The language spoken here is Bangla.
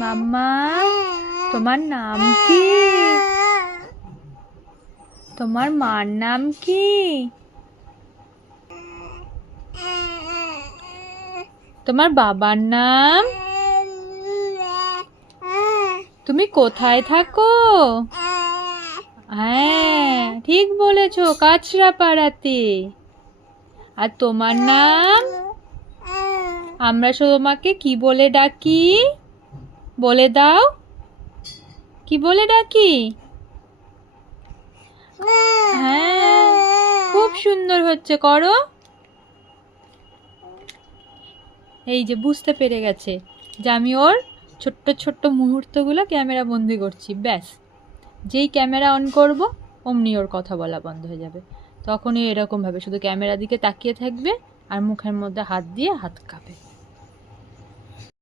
মাম্মা, তোমার নাম কি? তোমার মার নাম কি? তোমার বাবার নাম? তুমি কোথায় থাকো? হ্যাঁ, ঠিক বলেছো, কাঁচরাপাড়াতে। আর তোমার নাম? আমরা তোমাকে কি বলে ডাকি? বলে দাও, কি বলে ডাকি? হ্যাঁ, খুব সুন্দর হচ্ছে, করো। এই যে বুঝতে পেরে গেছে যে আমি ওর ছোট্ট ছোট্ট মুহূর্তগুলো ক্যামেরা বন্দি করছি। ব্যাস, যেই ক্যামেরা অন করব অমনি ওর কথা বলা বন্ধ হয়ে যাবে। তখনই এরকম ভাবে শুধু ক্যামেরার দিকে তাকিয়ে থাকবে আর মুখের মধ্যে হাত দিয়ে হাত কাঁপে।